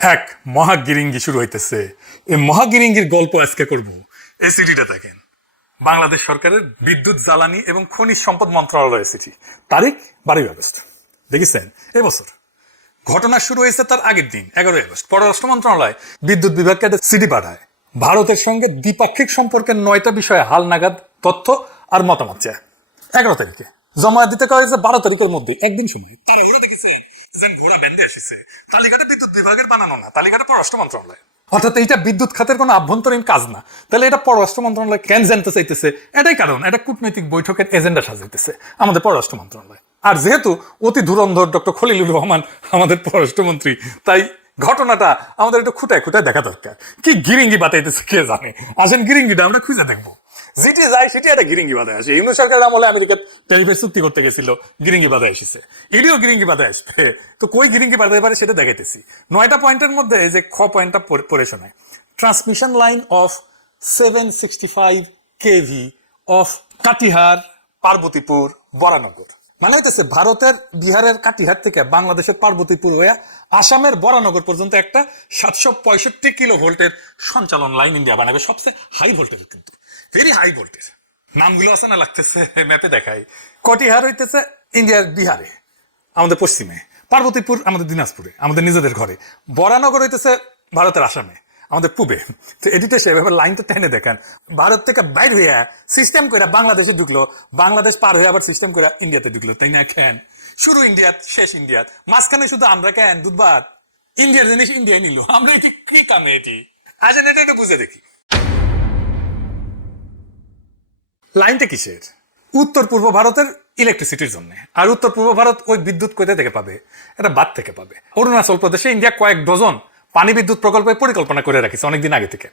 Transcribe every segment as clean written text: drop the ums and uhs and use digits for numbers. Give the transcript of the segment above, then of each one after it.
এক মহাগিরিঙ্গি শুরু হইতেছে। এই মহাগিরিঙ্গির গল্প আজকে করব। এই চিঠিটা দেখেন, বাংলাদেশ সরকারের বিদ্যুৎ, জ্বালানি এবং খনিজ সম্পদ মন্ত্রণালয়ের চিঠি, তারিখ 12 আগস্ট। দেখেছেন, এবছর ঘটনা শুরু হয়েছে তার আগের দিন 11 আগস্ট। পররাষ্ট্র মন্ত্রণালয় বিদ্যুৎ বিভাগকে একটা চিঠি পাঠায়, ভারতের সঙ্গে দ্বিপাক্ষিক সম্পর্কের 9টা বিষয়ে হালনাগাদ তথ্য আর মতামত চায়। 11 তারিখে জমা দিতে করা হয়েছে 12 তারিখের মধ্যে, একদিন সময়। তারা ঘোরা দেখেছেন যেন ঘোড়া বেঁধে এসেছে। তালিকাটা বিদ্যুৎ বিভাগের বানানো না, তালিকাটা পররাষ্ট্র মন্ত্রণালয়। অর্থাৎ এইটা বিদ্যুৎ খাতের কোনো আভ্যন্তরীণ কাজ না। তাহলে এটা পররাষ্ট্র মন্ত্রণালয় কেন জানতে চাইতেছে? এটাই কারণ, এটা কূটনৈতিক বৈঠকের এজেন্ডা সাজাইতেছে আমাদের পররাষ্ট্র মন্ত্রণালয়। আর যেহেতু অতি ধুরন্ধর ডক্টর খলিলুর রহমান আমাদের পররাষ্ট্রমন্ত্রী, তাই ঘটনাটা আমাদের একটু খুঁটায় খুঁটায় দেখা দরকার। কি গিরিঙ্গি বাতাইতেছে কে জানে। আসেন গিরিঙ্গিটা আমরা খুঁজে দেখবো। যেটি যায় সেটি একটা গিরিঙ্গি বাধায় আসে। ইউনিট সরকারের আমলে আমেরিকা ট্যারিফের চুক্তি করতে গেছিল, গিরিঙ্গি বাধায় এসেছে। এটিও গিরিঙ্গি বাধায় আসবে। তো কই গিরিঙ্গি বাধাতে পারে সেটা দেখাইতেছি। 9টা পয়েন্টের মধ্যে এই যে খ পয়েন্টটা পড়ে শোনায়, transmission line of 765 KV of Katihar Parbatipur Baranagar. মানে হইতেছে ভারতের বিহারের কাটিহার থেকে বাংলাদেশের পার্বতীপুর হয়ে আসামের বরানগর পর্যন্ত একটা 765 কিলো ভোল্টের সঞ্চালন লাইন ইন্ডিয়া বানাবে। সবচেয়ে হাই ভোল্টেজ, কিন্তু ভেরি হাই ভোল্টেজ। নামগুলো আছে না, লাগতেছে ম্যাপে দেখাই। কটিহার হইতেছে ইন্ডিয়ার বিহারে, আমাদের পশ্চিমে। পার্বতীপুর আমাদের দিনাজপুরে, আমাদের নিজেদের ঘরে। বরানগর হইতেছে ভারতের আসামে, আমাদের পূবে। তো এদিকে সেভাবে লাইনটা টেনে দেখেন, ভারত থেকে বাইর হইয়া সিস্টেম করে বাংলাদেশে ঢুকলো, বাংলাদেশ পার হয়ে আবার সিস্টেম করে ইন্ডিয়াতে ঢুকলো, তাই না? কেন শুরু ইন্ডিয়াত, শেষ ইন্ডিয়াত, মাঝখানে শুধু আমরা কেন দুধবাদ ইন্ডিয়ার জিনিস ইন্ডিয়ায় নিল। আমরা কি কামে এটি? আসেন এটা একটু বুঝে দেখি। লাইনটা কিসের? উত্তর পূর্ব ভারতের ইলেকট্রিসিটির জন্য। আর উত্তর পূর্ব ভারত ওই বিদ্যুৎ কোথা থেকে পাবে? এটা বাদ থেকে পাবে। অরুণাচল প্রদেশে ইন্ডিয়া কয়েক ডজন পানি বিদ্যুৎ প্রকল্পের পরিকল্পনা করে রাখিছে অনেকদিন আগে থেকে।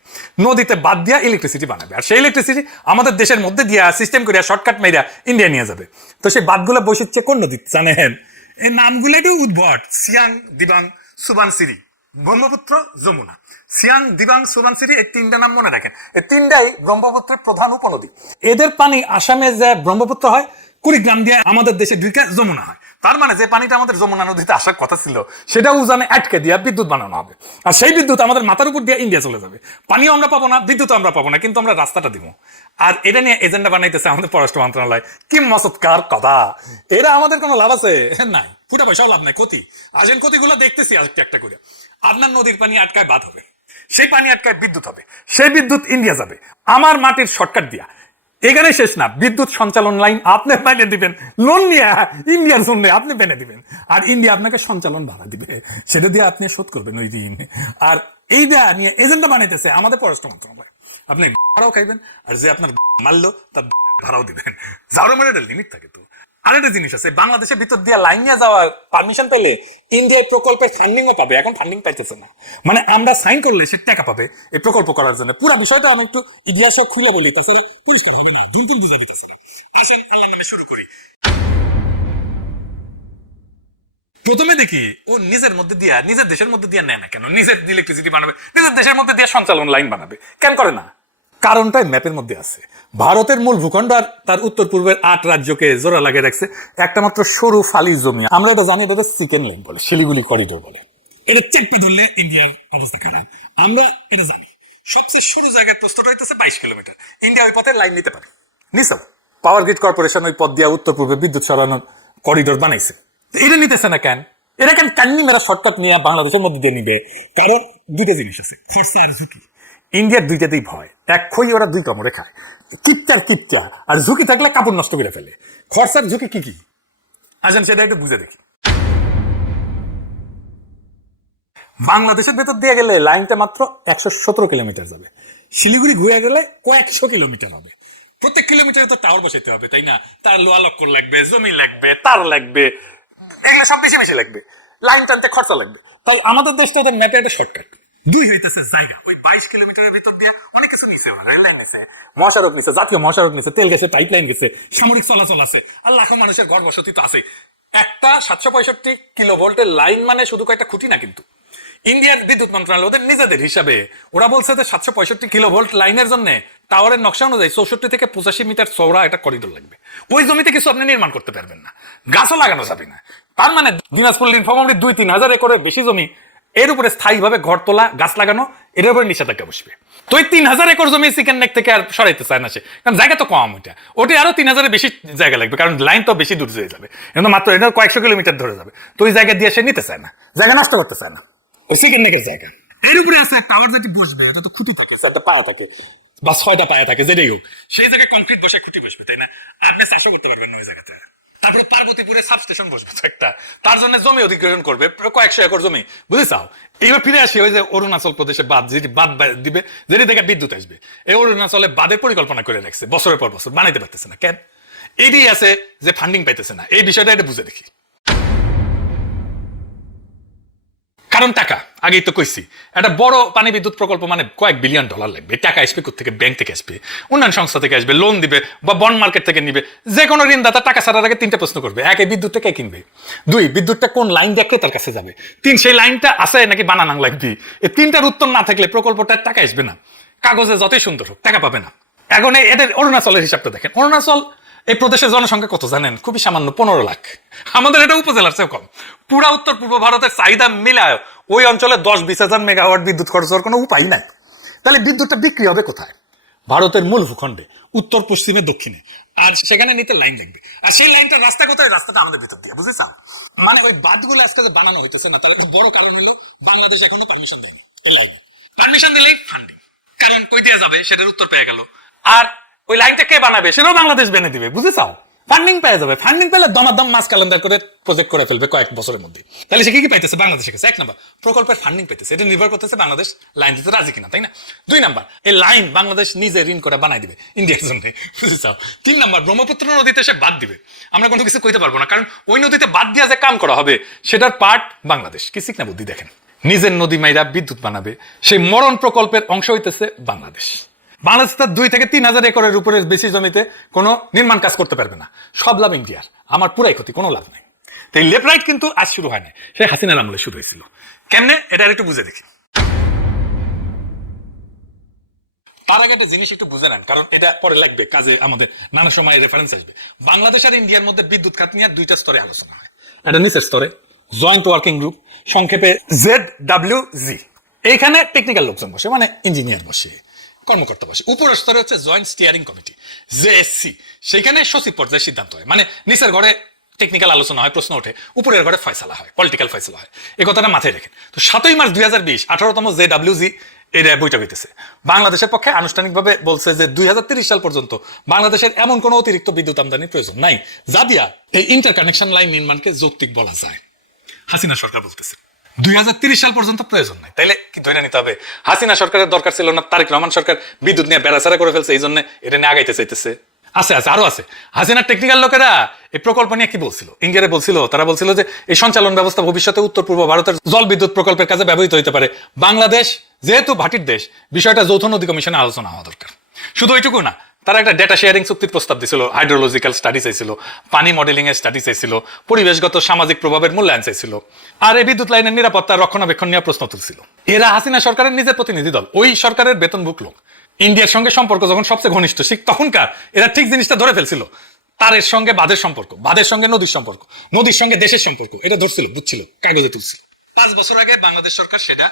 নদীতে বাদ দিয়া ইলেকট্রিসিটি বানাবে, আর সেই ইলেকট্রিসিটি আমাদের দেশের মধ্যে দিয়া সিস্টেম করিয়া শর্টকাট মেরিয়া ইন্ডিয়া নিয়ে যাবে। তো সেই বাদগুলো বসিচ্ছে কোন নদী জানেন? এই নামগুলো একটু উদ্ভট। সিয়াং, দিবাং, সুবানসিরি, ব্রহ্মপুত্র, যমুনা। সিয়াং, দিবাং, সুবানসিরি, এই 3টা নাম মনে রাখেন। এই 3টাই ব্রহ্মপুত্রের প্রধান উপনদী। এদের পানি আসামে যে ব্রহ্মপুত্র হয়, কুড়িগ্রাম দিয়ে আমাদের দেশে ঢুকে যমুনা হয়। তার মানে যে পানিটা আমাদের যমুনা নদীতে আসার কথা ছিল, সেটা উজানে আটকে দিয়া বিদ্যুৎ বানানো হবে। আর সেই বিদ্যুৎ আমাদের মাথার উপর দিয়ে ইন্ডিয়া চলে যাবে। পানিও আমরা পাবো না, বিদ্যুৎ আমরা পাবো না, কিন্তু আমরা রাস্তাটা দিব। আর এটা নিয়ে এজেন্ডা বানাইতেছে আমাদের পররাষ্ট্র মন্ত্রণালয়। কি মসৎকার কথা! এরা আমাদের কোনো লাভ আছে? নাই, ফুটা পয়সাও লাভ নাই, ক্ষতি। আসেন ক্ষতিগুলো দেখতেছি একটা একটা করে। আপনার নদীর পানি আটকায় বাদ হবে, সেই পানি আটকায় বিদ্যুৎ হবে, সেই বিদ্যুৎ ইন্ডিয়া যাবে আমার মাটির শর্টকাট দিয়া। এখানে শেষ না, বিদ্যুৎ সঞ্চালন লাইন আপনি বেনে দিবেন, লোন নিয়ে ইন্ডিয়ার জন্য আপনি বেনে দিবেন, আর ইন্ডিয়া আপনাকে সঞ্চালন ভাড়া দিবে, সেটা দিয়ে আপনি শোধ করবেন ওই ঋণ। আর এই দেয়া নিয়ে এজেন্ডা বানাইতেছে আমাদের পররাষ্ট্র মন্ত্রণালয়। আপনি ভাড়াও খাইবেন, আর যে আপনার মারলো তার ভাড়াও দিবেন। যারও মানে একটা লিমিট থাকে। তো আরেকটা জিনিস আছে, বাংলাদেশের ভিতর দিয়ে লাইন নিয়ে যাওয়ার পারমিশন পেলে ইন্ডিয়ার প্রকল্পের ফান্ডিংও পাবে। এখন ফান্ডিং পাইতেছে না, মানে আমরা সাইন করলে সে টাকা পাবে এই প্রকল্প করার জন্য। পুরো বিষয়টা আমি একটু ইতিহাসে খুলে বলি, তাছাড়া পরিষ্কার হবে না, দুল বুঝা দিতেছে না। শুরু করি। প্রথমে দেখি ও নিজের মধ্যে দিয়া, নিজের দেশের মধ্যে দিয়া নেয় না কেন? নিজের ইলেকট্রিসিটি বানাবে, নিজের দেশের মধ্যে দিয়ে সঞ্চালন লাইন বানাবে, কেন করে না? কারণটাই ম্যাপের মধ্যে আছে। ভারতের মূল ভূখণ্ড আর তার উত্তর পূর্বের 8 রাজ্যকে জোড়া লাগিয়ে রাখছে একটা মাত্র সরু ফালি জমি। আমরা এটা জানি, এটা চিকেন লেন বলে, শিলিগুড়ি করিডোর বলে। এটা চেপে ধরলে ইন্ডিয়ার অবস্থা খারাপ, আমরা এটা জানি। সবচেয়ে সরু জায়গায় প্রস্তটা হইতেছে 22 কিলোমিটার। ইন্ডিয়া ওই পথে লাইন নিতে পারে। নিছাও পাওয়ার গ্রিড কর্পোরেশন ওই পথ দিয়া উত্তর পূর্বে বিদ্যুৎ সরানোর করিডোর বানাইছে। এরা নিতেছে না কেন? এরা কেন কান্নি মেরা শর্টকাট নিয়ে বাংলাদেশের মধ্যে দিয়ে নিবে? কারণ দুইটা জিনিস আছে, খরচা আর ঝুঁকি। ইন্ডিয়ার দুইটাতেই ভয়। এক খই ওরা 2 কামড়ে খায়, কিপটার কিপটা। আর ঝুঁকি থাকলে কাপড় নষ্ট করে ফেলে। খরচার ঝুঁকি কি কি আসেন সেটা একটু বুঝে দেখি। বাংলাদেশের ভেতর দিয়ে গেলে লাইনটা মাত্র 117 কিলোমিটার যাবে। শিলিগুড়ি ঘুরে গেলে কয়েকশো কিলোমিটার হবে। প্রত্যেক কিলোমিটারে তো টাওয়ার বসাইতে হবে, তাই না? তার লোহা লক্কর লাগবে, জমি লাগবে, তার লাগবে, এগুলো সব বেশি বেশি লাগবে। লাইন টানতে খরচা লাগবে। তাই আমাদের দেশটা এটা ম্যাপে একটা শর্টকাট। 2 হইতেছে জায়গা, ওই 22 কিলোমিটারের ভিতর দিয়ে অনেক কিছু নিছে, রেললাইন নিছে, মহাসড়ক নিছে, জাতীয় মহাসড়ক নিছে, তেল গেছে, পাইপলাইন গেছে, সামরিক চলাচল আছে, আর লাখো মানুষের ঘর বসতি তো আছে। একটা 765 কিলো ভোল্টের লাইন মানে শুধু কয়েকটা খুঁটি না, কিন্তু ইন্ডিয়ার বিদ্যুৎ মন্ত্রণালয় ওদের নিজেদের হিসাবে ওরা বলছে যে 765 কিলো ভোল্ট লাইনের জন্য টাওয়ারের নকশা অনুযায়ী 64 থেকে 85 মিটার চওড়া একটা করিডোর লাগবে। ওই জমিতে কিছু আপনি নির্মাণ করতে পারবেন না, গাছও লাগানো যাবে না। তার মানে দিনাজপুর, নীলফামারী 2-3 হাজার একরের বেশি জমি এর উপরে স্থায়ীভাবে ঘর তোলা গাছ লাগানো এর উপরে নিষেধাজ্ঞা বসবে। তো এই 3000 একর জমি চিকেন নেক থেকে আর সরাইতে চায় না সে, কারণ জায়গা তো কম, ওটা আরো 3000 বেশি জায়গা লাগবে, কারণ লাইন তো বেশি দূর হয়ে যাবে, কিন্তু মাত্র এটা কয়েকশো কিলোমিটার ধরে যাবে। তো ওই জায়গা দিয়ে সে নিতে চায় না, জায়গা নষ্ট করতে চায় না, ওই চিকেন নেকের জায়গা। এর উপরে আছে একটা টাওয়ার যেটি বসবে, এটা তো খুঁটি থাকে, একটা পায়া থাকে বা 6টা পায়া থাকে, যেটাই হোক, সেই জায়গায় কংক্রিট বসে খুঁটি বসবে, তাই না? আপনি চাষও করতে পারবেন না ওই জায়গাতে। তারপরে পার্বতীপুরে সাবস্টেশন বসবে একটা, তার জন্য জমি অধিগ্রহণ করবে কয়েকশো একর জমি, বুঝেছাও? এইবার ফিরে আসি ওই যে অরুণাচল প্রদেশে বাঁধ, যেটি বাঁধ দিবে, যেটি থেকে বিদ্যুৎ আসবে, এই অরুণাচলে বাঁধের পরিকল্পনা করে রাখছে, বছরের পর বছর বানাইতে পারতেছে না। কেন? এটি আছে যে ফান্ডিং পাইতেছে না, এই বিষয়টা এটা বুঝে দেখি। কারণ টাকা, আগেই তো কইছি, একটা বড় পানি বিদ্যুৎ প্রকল্প মানে কয়েক বিলিয়ন ডলার লাগবে। টাকা আসবে থেকে, ব্যাংক থেকে আসবে, উন্নয়ন সংস্থা থেকে আসবে, লোন দিবে বা বন্ড মার্কেট থেকে নিবে। যে কোনো ঋণদাতা টাকা ছাড়ার আগে 3টা প্রশ্ন করবে: 1, এই বিদ্যুৎটা কে কিনবে; 2, বিদ্যুৎটা কোন লাইন দিয়ে তার কাছে যাবে; 3, সেই লাইনটা আছে নাকি বানানো লাগবে। এই 3টার উত্তর না থাকলে প্রকল্পটার টাকা আসবে না, কাগজে যতই সুন্দর হোক টাকা পাবে না। এখন এদের অরুণাচলের হিসাবটা দেখেন। অরুণাচল এই প্রদেশের জনসংখ্যা কত জানেন? খুবই সামান্য, 15 লাখ। আমাদের এটা উপজেলার চেয়ে কম। পুরা উত্তর পূর্ব ভারতের চাহিদা মিলায় ওই অঞ্চলে 10-20 হাজার মেগাওয়াট বিদ্যুৎ খরচ হওয়ার কোনো উপায় নাই। তাহলে বিদ্যুৎটা বিক্রি হবে কোথায়? ভারতের মূল ভূখণ্ডে, উত্তর পশ্চিমে দক্ষিণে, আর সেখানে নিতে লাইন লাগবে। আর সেই লাইনটা রাস্তা কোথায়? রাস্তাটা আমাদের ভিতর দিয়ে, বুঝেছ? মানে ওই বাঁধগুলো আজকে যে বানানো হইতেছে না, তার একটা বড় কারণ হলো বাংলাদেশ এখনো পারমিশন দেয়নি এই লাইনে। পারমিশন দিলেই ফান্ডিং, কারণ কই দিয়ে যাবে সেটার উত্তর পেয়ে গেল। আর ওই লাইনটা কে বানাবে সেটাও বাংলাদেশ বেনে দিবে, বুঝেছাও? ফান্ডিং পেয়ে যাবে, ফান্ডিং পেলে দমাদম মাস ক্যালেন্ডার করে প্রজেক্ট করে ফেলবে কয়েক বছরের মধ্যে। তাহলে সে কি পাইতেছে? বাংলাদেশের কাছে 1 নাম্বার প্রকল্পের ফান্ডিং পেতেছে, এটা নির্ভর করতেছে বাংলাদেশ লাইন দিতে রাজি কিনা, তাই না? 2 নাম্বার, এই লাইন বাংলাদেশ নিজে ঋণ করে বানাই দিবে ইন্ডিয়ার জন্য, বুঝেছাও? 3 নাম্বার, ব্রহ্মপুত্র নদীতে সে বাদ দিবে। আমরা কোনো কিছু কইতে পারবো না, কারণ ওই নদীতে বাদ দিয়া যে কাম করা হবে সেটার পার্ট বাংলাদেশ। কি শিখ না বুদ্ধি দেখেন, নিজের নদী মাইরা বিদ্যুৎ বানাবে, সেই মরণ প্রকল্পের অংশ হইতেছে বাংলাদেশ। বাংলাদেশ তার 2 থেকে 3 হাজার একরের উপরে বেশি জমিতে কোনো নির্মাণ কাজ করতে পারবে না। সব লাভ ইন্ডিয়ার, আমার পুরাই ক্ষতি, কোনো লাভ নাই। তো এই লেফট রাইট কিন্তু আজ শুরু হয় না, সে হাসিনার আমলে শুরু হয়েছিল। কেমনে? এটা একটু বুঝে দেখি। তার আগে একটা জিনিস একটু বুঝে নেন, কারণ এটা পরে লাগবে কাজে, আমাদের নানা সময় রেফারেন্স আসবে। বাংলাদেশ আর ইন্ডিয়ার মধ্যে বিদ্যুৎ খাত নিয়ে 2টা স্তরে আলোচনা হয়। একটা নিচের স্তরে জয়েন্ট ওয়ার্কিং গ্রুপ, সংক্ষেপে ZWG। এইখানে টেকনিক্যাল লোকজন বসে, মানে ইঞ্জিনিয়ার বসে, কর্মকর্তা বসে। উপরের স্তরে হচ্ছে জয়েন্ট স্টিয়ারিং কমিটি, JSC। সেখানে সচিব পর্যায়ে সিদ্ধান্ত হয়, মানে নিচের ঘরে টেকনিক্যাল আলোচনা হয়, প্রশ্ন ওঠে, উপরের ঘরে ফয়সালা হয়, পলিটিক্যাল ফয়সালা হয়। এই কথাটা মাথায় রাখেন। তো 7ই মার্চ 2020 18তম ZWG এই বৈঠক হইতেছে। বাংলাদেশের পক্ষে আনুষ্ঠানিকভাবে বলছে যে 2030 সাল পর্যন্ত বাংলাদেশের এমন কোনো অতিরিক্ত বিদ্যুৎ আমদানির প্রয়োজন নাই যা দিয়া এই ইন্টারকানেকশন লাইন নির্মাণকে যৌক্তিক বলা যায়। হাসিনা সরকার বলতেছে 2030 সাল পর্যন্ত প্রয়োজন নাই। তাইলে কি ধরে নিতে হবে হাসিনা সরকারের দরকার ছিল না, তারেক রহমান সরকার বিদ্যুৎ নিয়ে বেড়াচাড়া করে ফেলছে, এই জন্য এটা নিয়ে আগাইতে চাইতেছে? আছে আরো আছে। হাসিনার টেকনিক্যাল লোকেরা এই প্রকল্প নিয়ে কি বলছিল? ইন্ডিয়ারে বলছিল, তারা বলছিল যে এই সঞ্চালন ব্যবস্থা ভবিষ্যতে উত্তর পূর্ব ভারতের জল বিদ্যুৎ প্রকল্পের কাজে ব্যবহৃত হতে পারে। বাংলাদেশ যেহেতু ভাটির দেশ, বিষয়টা যৌথ নদী কমিশনে আলোচনা হওয়া দরকার। শুধু ওইটুকু না, তারা একটা ডেটা শেয়ারিং চুক্তির প্রস্তাব দিয়েছিল, হাইড্রোলজিক্যাল স্টাডি চাইছিল, পানি মডেলিং এর স্টাডি চাইছিল, পরিবেশগত সামাজিক প্রভাবের মূল্যায়ন চাইছিল, আর এই বিদ্যুৎ লাইনের নিরাপত্তা রক্ষণাবেক্ষণ নিয়ে প্রশ্ন তুলছিল। এরা হাসিনা সরকারের নিজের প্রতিনিধি দল, ওই সরকারের বেতনভুক লোক। ইন্ডিয়ার সঙ্গে সম্পর্ক যখন সবচেয়ে ঘনিষ্ঠ, ঠিক তখনকার এরা ঠিক জিনিসটা ধরে ফেলছিল। তারের সঙ্গে বাঁধের সম্পর্ক, বাঁধের সঙ্গে নদীর সম্পর্ক, নদীর সঙ্গে দেশের সম্পর্ক, এটা ধরছিল, বুঝছিল, কাগজে তুলছিল। 5 বছর আগে বাংলাদেশ সরকার সেটা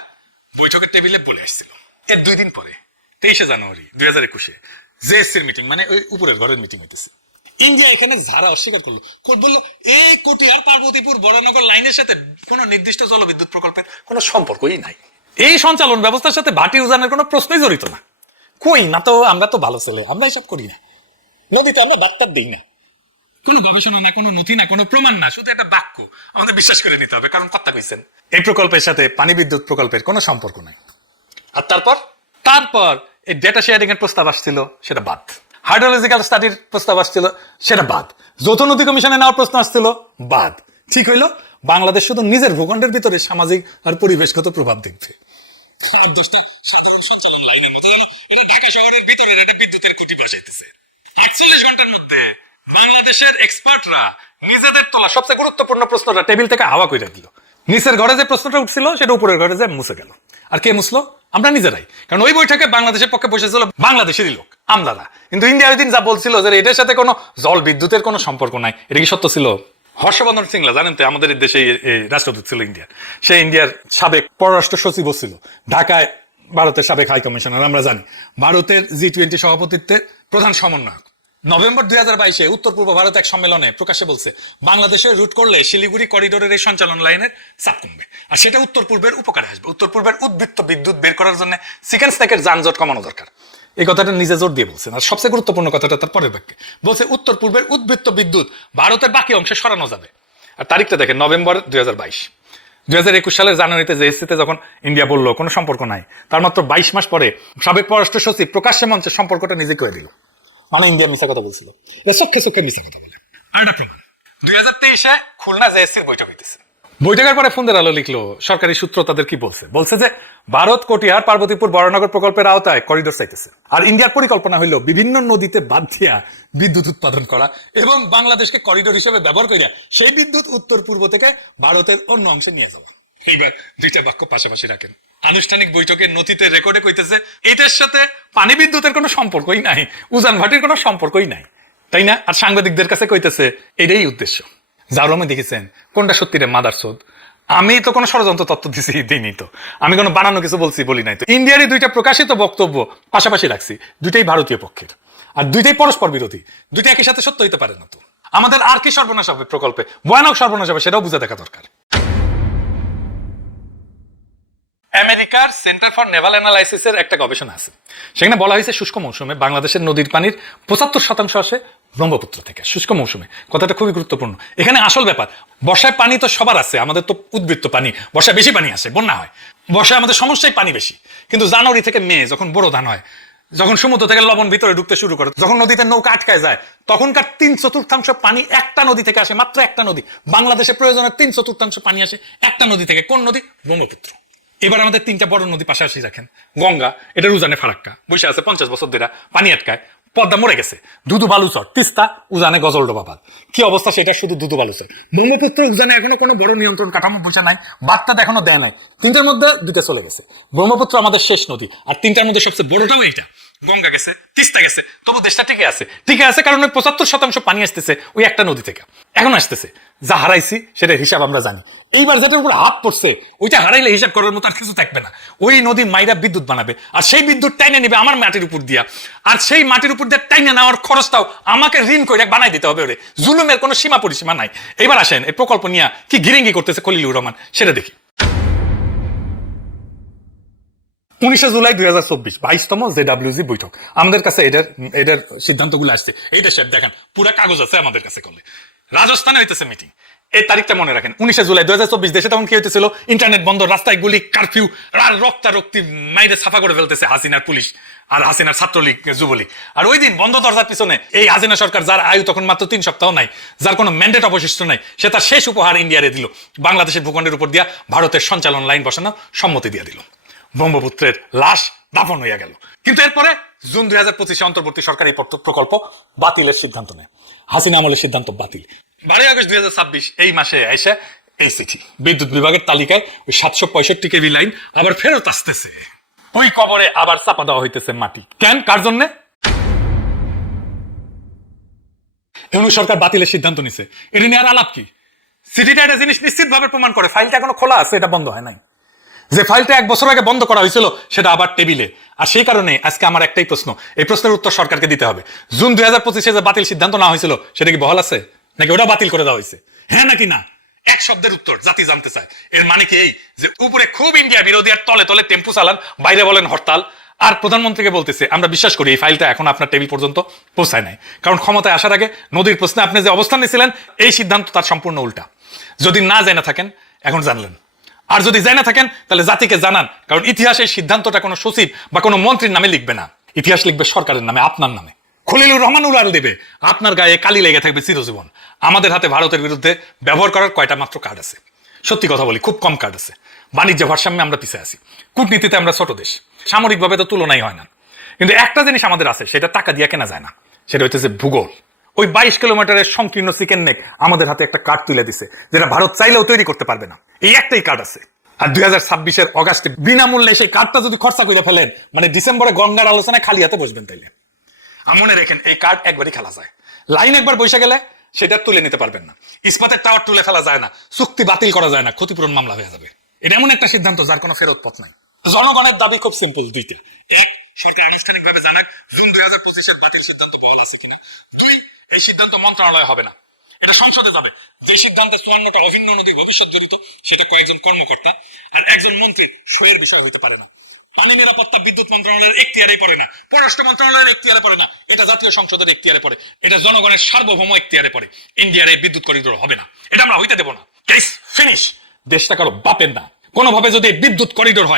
বৈঠকের টেবিলে বলে আসছিল। এর 2 দিন পরে 23শে জানুয়ারি 2021 JSC-র মিটিং, মানে ওই উপরের ঘরের মিটিং হইতেছে। ইন্ডিয়া এখানে ধারা অস্বীকার করলো, বললো এই কটিয়ার পার্বতীপুর বরানগর লাইনের সাথে কোনো নির্দিষ্ট জলবিদ্যুৎ প্রকল্পের কোনো সম্পর্কই নাই। এই সঞ্চালন ব্যবস্থার সাথে ভাটি উজানের কোনো প্রশ্নই জড়িত না। কই না তো, আমরা তো ভালো ছেলে, আমরা এসব করি না। নদীতে আমরা বার্তা দিই না, কোনো গবেষণা না, কোনো নথি না, কোনো প্রমাণ না, শুধু একটা বাক্য আমাদের বিশ্বাস করে নিতে হবে, কারণ কথা কইছেন। এই প্রকল্পের সাথে পানি বিদ্যুৎ প্রকল্পের কোনো সম্পর্ক নাই। আর তারপর এই ডেটা শেয়ারিং এর প্রস্তাব আসছিল, সেটা বাদ। হাইড্রোলজিক্যাল স্টাডির প্রস্তাব আসছিল, সেটা বাদ। যৌথ নদী কমিশনে নেওয়ার প্রশ্ন আসছিল, বাদ। ঠিক হইলো, বাংলাদেশ শুধু নিজের ভূখণ্ডের ভিতরে সামাজিক আর পরিবেশগত প্রভাব দেখবে। ঢাকা শহরের ভিতরে একটা বিদ্যুতের খুঁটি বসাইতেছে। ৪১ ঘন্টার মধ্যে বাংলাদেশের এক্সপার্টরা নিজেদের তোলা সবচেয়ে গুরুত্বপূর্ণ প্রশ্নটা টেবিল থেকে হাওয়া কইরা দিল। নিচের ঘরে যে প্রশ্নটা উঠছিল সেটা উপরের ঘরে যে মুছে গেল। আর কে মুছলো? আমরা নিজেরাই। কারণ ওই বৈঠকে বাংলাদেশের পক্ষে বসেছিল বাংলাদেশেরই লোক, আমলারা। কিন্তু ইন্ডিয়া ওই দিন যা বলছিল যে এটার সাথে কোনো জল বিদ্যুতের কোনো সম্পর্ক নাই, এটা কি সত্য ছিল? হর্ষবর্ধন সিংলা জানেন তো আমাদের এই দেশে এই রাষ্ট্রদূত ছিল ইন্ডিয়ার, সে ইন্ডিয়ার সাবেক পররাষ্ট্র সচিব ছিল, ঢাকায় ভারতের সাবেক হাই কমিশনার। আমরা জানি ভারতের G20 সভাপতিত্বের প্রধান সমন্বয়ক। নভেম্বর 2022-এ উত্তর পূর্ব ভারত এক সম্মেলনে প্রকাশ্যে বলছে বাংলাদেশে রুট করলে শিলিগুড়ি করিডোরের এই সঞ্চালন লাইনের চাপ কমবে, আর সেটা উত্তর পূর্বের উপকারে আসবে। উত্তর পূর্বের উদ্বৃত্ত বিদ্যুৎ বের করার জন্য সিকেন্স থেকে যানজট কমানো দরকার। এই কথাটা নিজে জোর দিয়ে বলছেন। আর সবচেয়ে গুরুত্বপূর্ণ কথাটা তার পরের বাক্যে বলছে উত্তর পূর্বের উদ্বৃত্ত বিদ্যুৎ ভারতের বাকি অংশে সরানো যাবে। আর তারিখটা দেখেন, নভেম্বর 2022। 2021 সালের জানুয়ারিতে জেএসসিতে যখন ইন্ডিয়া বললো কোনো সম্পর্ক নাই, তার মাত্র 22 মাস পরে সাবেক পররাষ্ট্র সচিব প্রকাশ্যে মঞ্চে সম্পর্কটা নিজে করে দিল। মানে ইন্ডিয়া মিথ্যা কথা বলছিল, এটা চোখে চোখে মিথ্যা কথা বলে। আর একটা প্রমাণ, 2023-এ খুলনা জেএসসির বৈঠক হইতেছে। বৈঠকের পরে ফোনের আলো লিখলো সরকারি সূত্র তাদের কি বলছে যে ভারত কটিহার পার্বতীপুর বরানগর প্রকল্পের আওতায় করিডোর চাইতেছে। আর ইন্ডিয়ার পরিকল্পনা হইলো বিভিন্ন নদীতে বাঁধ দিয়া বিদ্যুৎ উৎপাদন করা এবং বাংলাদেশকে করিডোর হিসেবে ব্যবহার করিয়া সেই বিদ্যুৎ উত্তর পূর্ব থেকে ভারতের অন্য অংশে নিয়ে যাওয়া। এইবার দুইটা বাক্য পাশাপাশি রাখেন। আনুষ্ঠানিক বৈঠকের নথিতে রেকর্ডে কইতেছে এটার সাথে পানি বিদ্যুতের কোনো সম্পর্কই নাই, উজান ভাটির কোনো সম্পর্কই নাই, তাই না? আর সাংবাদিকদের কাছে কইতেছে এটাই উদ্দেশ্য। জারমে দেখেছেন কোনটা সত্যি রে মাদারচোদ? আমি তো কোনো ষড়যন্ত্র তত্ত্ব দিইনি, তো আমি কোনো বানানো কিছু বলি নাই। তো ইন্ডিয়ারই দুইটা প্রকাশিত বক্তব্য পাশাপাশি রাখছি, দুইটাই ভারতীয় পক্ষের আর দুইটাই পরস্পর বিরোধী, দুইটা একই সাথে সত্য হইতে পারে না। তো আমাদের আর কি সর্বনাশ হবে প্রকল্পে, ভয়ানক সর্বনাশ হবে, সেটাও বুঝে দেখা দরকার। আমেরিকার সেন্টার ফর নেভাল অ্যানালাইসিসের একটা গবেষণা আছে, সেখানে বলা হয়েছে শুষ্ক মৌসুমে বাংলাদেশের নদীর পানির 75% আসে ব্রহ্মপুত্র থেকে। শুষ্ক মৌসুমে, কথাটা খুবই গুরুত্বপূর্ণ। এখানে আসল ব্যাপার, বর্ষায় পানি তো সবার আছে, আমাদের তো উদ্বৃত্ত পানি, বর্ষায় বেশি পানি আসে, বন্যা হয়। বর্ষায় আমাদের সমস্যাই পানি বেশি, কিন্তু জানুয়ারি থেকে মে যখন বড় ধান হয়, যখন সমুদ্র থেকে লবণ ভিতরে ঢুকতে শুরু করে, যখন নদীতে নৌকা আটকায় যায়, তখনকার 3/4 পানি একটা নদী থেকে আসে, মাত্র একটা নদী। বাংলাদেশের প্রয়োজনের 3/4 পানি আসে একটা নদী থেকে। কোন নদী? ব্রহ্মপুত্র। এবার আমাদের তিনটা বড় নদী পাশাপাশি রাখেন। গঙ্গা, এটা উজানে ফারাক্কা বসে আছে 50 বছর ধরে, পানি আটকায়। পদ্মা মরে গেছে, দুদু বালুচর। তিস্তা উজানে গজলডোবাবাদ, কি অবস্থা সেটা, শুধু দুদু বালুচর। ব্রহ্মপুত্র উজানে এখনো কোনো বড় নিয়ন্ত্রণ কাঠামো বসে নাই, বার্তা এখনো দেয় নাই। তিনটার মধ্যে দুইটা চলে গেছে। ব্রহ্মপুত্র আমাদের শেষ নদী, আর তিনটার মধ্যে সবচেয়ে বড়টাও এইটা। গঙ্গা গেছে, তিস্তা গেছে, তবু দেশটা টিকে আছে কারণ ওই 75% পানি আসতেছে ওই একটা নদী থেকে। এখন আসতেছে, যা হারাইছি সেটার হিসাব আমরা জানি। এইবার যেটার উপর হাত পড়ছে ওইটা হারাইলে হিসাব করার মতো আর কিছু থাকবে না। ওই নদী মাইরা বিদ্যুৎ বানাবে, আর সেই বিদ্যুৎ টাইনে নিবে আমার মাটির উপর দিয়া, আর সেই মাটির উপর দিয়ে টাইনে নেওয়ার খরচটাও আমাকে ঋণ করে বানাই দিতে হবে। ওরে জুলুমের কোনো সীমা পরিসীমা নাই। এবার আসেন এই প্রকল্প নিয়ে কি গিরিঙ্গি করতেছে খলিলুর রহমান, সেটা দেখি। 19 জুলাই 2024 22তম জেডব্লিউজি বৈঠক। আমাদের কাছে এটার সিদ্ধান্তগুলো আসছে, এইটা স্যার দেখেন, পুরো কাগজ আছে আমাদের কাছে। করলে রাজস্থানে হইতেছে মিটিং, এই তারিখটা মনে রাখেন। 19 জুলাই 2024 দেশে তখন কি হইতেছিল? ইন্টারনেট বন্ধ, রাস্তায় গুলি, কারফিউ, আর রক্তারক্তি মাইরে সাফা করে ফেলতেছে হাসিনার পুলিশ আর হাসিনার ছাত্রলীগ যুবলীগ। আর ওই দিন বন্ধ দরজার পিছনে এই হাসিনা সরকার, যার আয়ু তখন মাত্র 3 সপ্তাহ নাই, যার কোনো ম্যান্ডেট অবশিষ্ট নাই, সে তার শেষ উপহার ইন্ডিয়ারে দিল। বাংলাদেশের ভূখণ্ডের উপর দিয়া ভারতের সঞ্চালন লাইন বসানোর সম্মতি দিয়ে দিল। ব্রহ্মপুত্রের লাশ দাফন হইয়া গেল। কিন্তু এরপরে জুন 2025-এ অন্তর্বর্তী সরকার এই প্রকল্প বাতিলের সিদ্ধান্ত নেয়। হাসিনা আমলের সিদ্ধান্ত বাতিল। 12 আগস্ট 2026 এই মাসে এসে এই চিঠি বিদ্যুৎ বিভাগের তালিকায় ওই 765 কেভি লাইন আবার ফেরত আসতেছে। ওই কবরে আবার চাপা দেওয়া হইতেছে মাটি। কেন? কার জন্য? ইউনূস সরকার বাতিলের সিদ্ধান্ত নিছে। এটা নিয়ে আর আলাপ কি? চিঠিটা একটা জিনিস নিশ্চিতভাবে প্রমাণ করে, ফাইলটা এখনো খোলা আছে, এটা বন্ধ হয় নাই। যে ফাইলটা 1 বছর আগে বন্ধ করা হয়েছিল সেটা আবার টেবিলে। আর সেই কারণে আজকে আমার একটাই প্রশ্ন, এই প্রশ্নের উত্তর সরকারকে দিতে হবে। জুন 2025-এ যে বাতিল সিদ্ধান্ত না হয়েছিল সেটা কি বহাল আছে, নাকি ওটা বাতিল করে দেওয়া হয়েছে? হ্যাঁ নাকি না? এক শব্দের উত্তর জাতি জানতে চায়। এর মানে কি এই যে উপরে খুব ইন্ডিয়া বিরোধী আর তলে তলে টেম্পু চালান, বাইরে বলেন হরতাল, আর প্রধানমন্ত্রীকে বলতেছে আমরা বিশ্বাস করি এই ফাইলটা এখন আপনার টেবিল পর্যন্ত পৌঁছায় নাই, কারণ ক্ষমতায় আসার আগে নদীর প্রশ্নে আপনি যে অবস্থান নিয়েছিলেন এই সিদ্ধান্ত তার সম্পূর্ণ উল্টা। যদি না জানা থাকেন এখন জানলেন, আর যদি জানা থাকেন তাহলে জাতিকে জানান, কারণ ইতিহাসের সিদ্ধান্তটা কোনো সচিব বা কোনো মন্ত্রীর নামে লিখবে না, ইতিহাস লিখবে সরকারের নামে, আপনার নামে। খলিলুর রহমান উড়াল দেবে, আপনার গায়ে কালি লেগে থাকবে চিরজীবন। আমাদের হাতে ভারতের বিরুদ্ধে ব্যবহার করার কয়টা মাত্র কার্ড আছে? সত্যি কথা বলি, খুব কম কার্ড আছে। বাণিজ্য ভারসাম্যে আমরা পিছিয়ে আছি, কূটনীতিতে আমরা ছোট দেশ, সামরিকভাবে তো তুলনাই হয় না। কিন্তু একটা জিনিস আমাদের আছে, সেটা টাকা দিয়ে কেনা যায় না, সেটা হচ্ছে ভূগোল। ওই 22 কিলোমিটারের সংকীর্ণ চিকেন নেক আমাদের হাতে একটা কার্ড তুলে দিছে, যেটা ভারত চাইলেও তৈরি করতে পারবে না। এই একটাই কার্ড আছে। আর 2026-এর অগাস্টে বিনামূল্যে সেই কার্ডটা যদি খরচা করে ফেলেন, মানে ডিসেম্বরে গঙ্গার আলোচনায় খালি হাতে বসবেন তাইলে। মনে রেখেন এই কার্ড একবারই খেলা যায়। লাইন একবার বসে গেলে সেটা তুলে নিতে পারবেন না। ইস্পাতের টাওয়ার তুলে ফেলা যায় না, চুক্তি বাতিল করা যায় না, ক্ষতিপূরণ মামলা হয়ে যাবে। এটা এমন একটা সিদ্ধান্ত যার কোনো ফেরত পথ নাই। জনগণের দাবি খুব সিম্পল দুইটা। এক, সরকার আনুষ্ঠানিকভাবে জানাক জুন 2025-এর বাতিল সিদ্ধান্ত বহাল আছে কিনা। দুই, এই সিদ্ধান্ত মন্ত্রণালয় হবে না, এটা সংসদে যাবে। যে সিদ্ধান্তে 54টা অভিন্ন নদী ভবিষ্যৎ জড়িত, সেটা কয়েকজন কর্মকর্তা আর একজন মন্ত্রীর সইয়ের বিষয় হতে পারে না। পানি নিরাপত্তা বিদ্যুৎ মন্ত্রণালয়ের এখতিয়ারেই পড়ে না, পররাষ্ট্র মন্ত্রণালয়ের এখতিয়ারে পড়ে না, এটা জাতীয় সংসদের এখতিয়ারে পড়ে, এটা জনগণের সার্বভৌম এখতিয়ারে পড়ে। ইন্ডিয়ার এই বিদ্যুৎ করিডোর হবে না, এটা আমরা হইতে দেব না। Case finish. দেশটা কারো বাপের না। কোনোভাবে যদি বিদ্যুৎ করিডোর হয়,